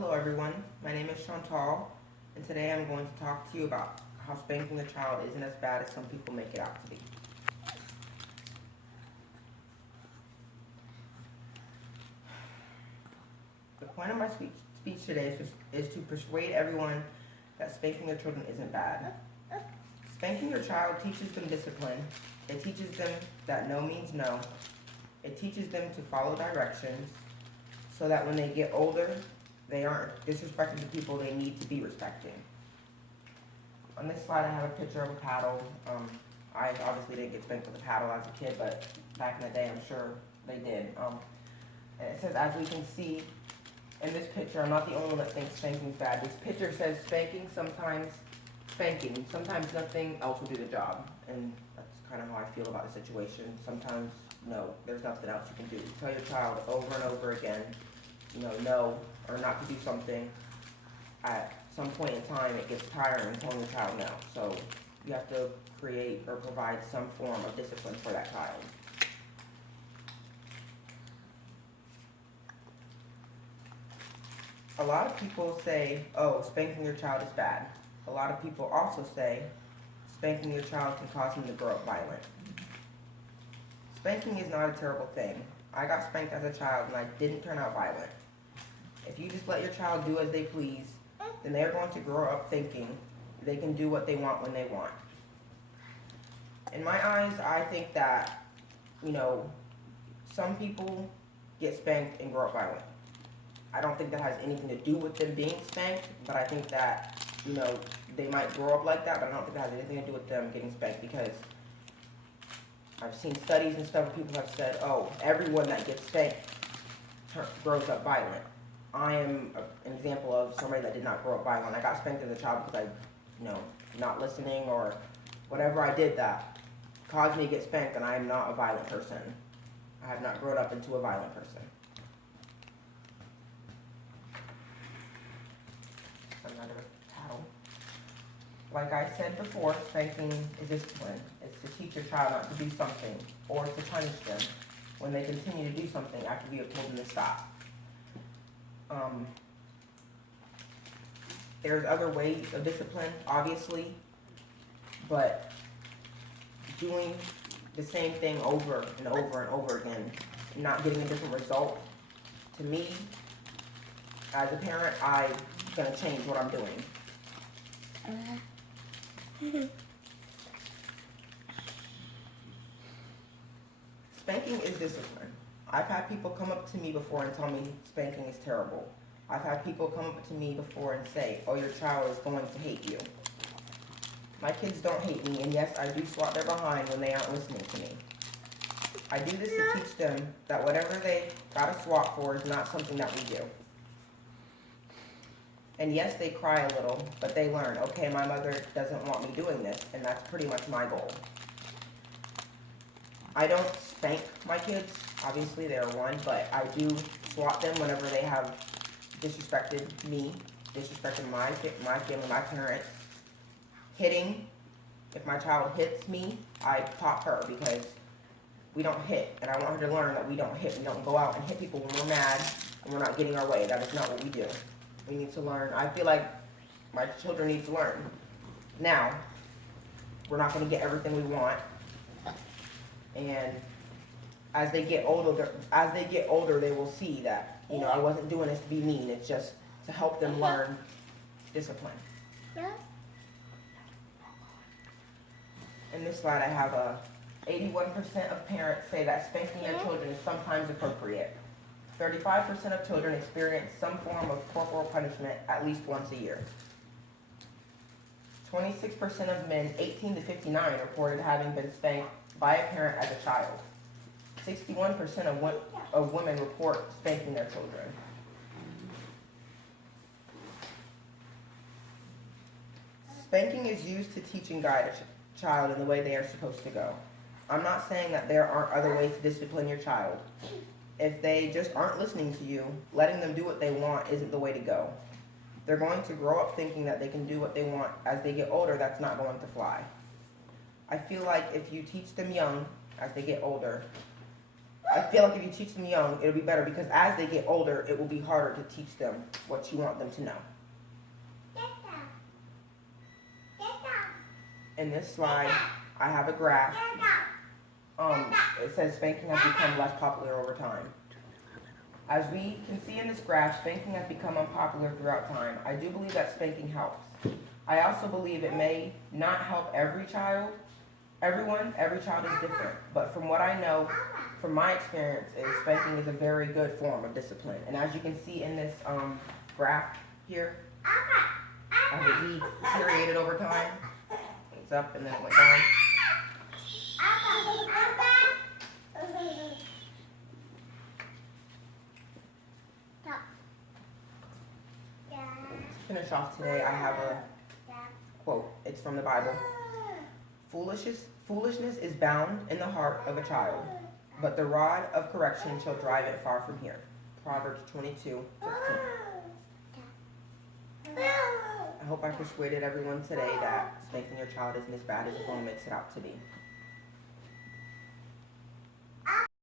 Hello everyone, my name is Chantal, and today I'm going to talk to you about how spanking a child isn't as bad as some people make it out to be. The point of my speech today is to persuade everyone that spanking their children isn't bad. Spanking your child teaches them discipline. It teaches them that no means no. It teaches them to follow directions so that when they get older, they aren't disrespecting the people they need to be respecting. On this slide, I have a picture of a paddle. I obviously didn't get spanked with a paddle as a kid, but back in the day, I'm sure they did. And it says, as we can see in this picture, I'm not the only one that thinks spanking's bad. This picture says spanking, sometimes nothing else will do the job. And that's kind of how I feel about the situation. Sometimes, no, there's nothing else you can do. Tell your child over and over again, no, or not to do something. At some point in time, it gets tiring telling the child no. So you have to create or provide some form of discipline for that child. A lot of people say, oh, spanking your child is bad. A lot of people also say spanking your child can cause them to grow up violent. Spanking is not a terrible thing. I got spanked as a child and I didn't turn out violent. If you just let your child do as they please, then they're going to grow up thinking they can do what they want when they want. In my eyes, I think that, some people get spanked and grow up violent. I don't think that has anything to do with them being spanked, but I think that, they might grow up like that, but I don't think that has anything to do with them getting spanked, because I've seen studies and stuff where people have said, oh, everyone that gets spanked grows up violent. I am an example of somebody that did not grow up violent. I got spanked as a child because not listening or whatever I did that caused me to get spanked, and I am not a violent person. I have not grown up into a violent person. Another paddle. Like I said before, spanking is discipline. It's to teach your child not to do something or to punish them when they continue to do something after you have told them to stop. There's other ways of discipline, obviously, but doing the same thing over and over and over again, not getting a different result, to me, as a parent, I'm going to change what I'm doing. Spanking is discipline. I've had people come up to me before and tell me spanking is terrible. I've had people come up to me before and say, oh, your child is going to hate you. My kids don't hate me, and yes, I do swat their behind when they aren't listening to me. I do this to teach them that whatever they got a swat for is not something that we do. And yes, they cry a little, but they learn, okay, my mother doesn't want me doing this, and that's pretty much my goal. I don't spank my kids, obviously they're one, but I do swat them whenever they have disrespected me, disrespected my family, my parents. Hitting, if my child hits me, I pop her because we don't hit, and I want her to learn that we don't hit. We don't go out and hit people when we're mad and we're not getting our way. That is not what we do. We need to learn. I feel like my children need to learn. Now, we're not going to get everything we want, and as they get older, they will see that I wasn't doing this to be mean. It's just to help them learn discipline. In this slide, I have 81% of parents say that spanking their children is sometimes appropriate. 35% of children experience some form of corporal punishment at least once a year. 26% of men 18 to 59 reported having been spanked by a parent as a child. 61% of women report spanking their children. Spanking is used to teach and guide a child in the way they are supposed to go. I'm not saying that there aren't other ways to discipline your child. If they just aren't listening to you, letting them do what they want isn't the way to go. They're going to grow up thinking that they can do what they want. As they get older, that's not going to fly. I feel like if you teach them young, as they get older, I feel like if you teach them young, it'll be better because as they get older, it will be harder to teach them what you want them to know. In this slide, I have a graph. It says spanking has become less popular over time. As we can see in this graph, spanking has become unpopular throughout time. I do believe that spanking helps. I also believe it may not help every child. Every child is different. But from what I know, from my experience, is spanking is a very good form of discipline. And as you can see in this graph here, as it deteriorated over time, it's up and then it went down. To finish off today, I have a quote. It's from the Bible. Foolishness is bound in the heart of a child, but the rod of correction shall drive it far from here. Proverbs 22:15. I hope I persuaded everyone today that spanking your child isn't as bad as everyone makes it out to be.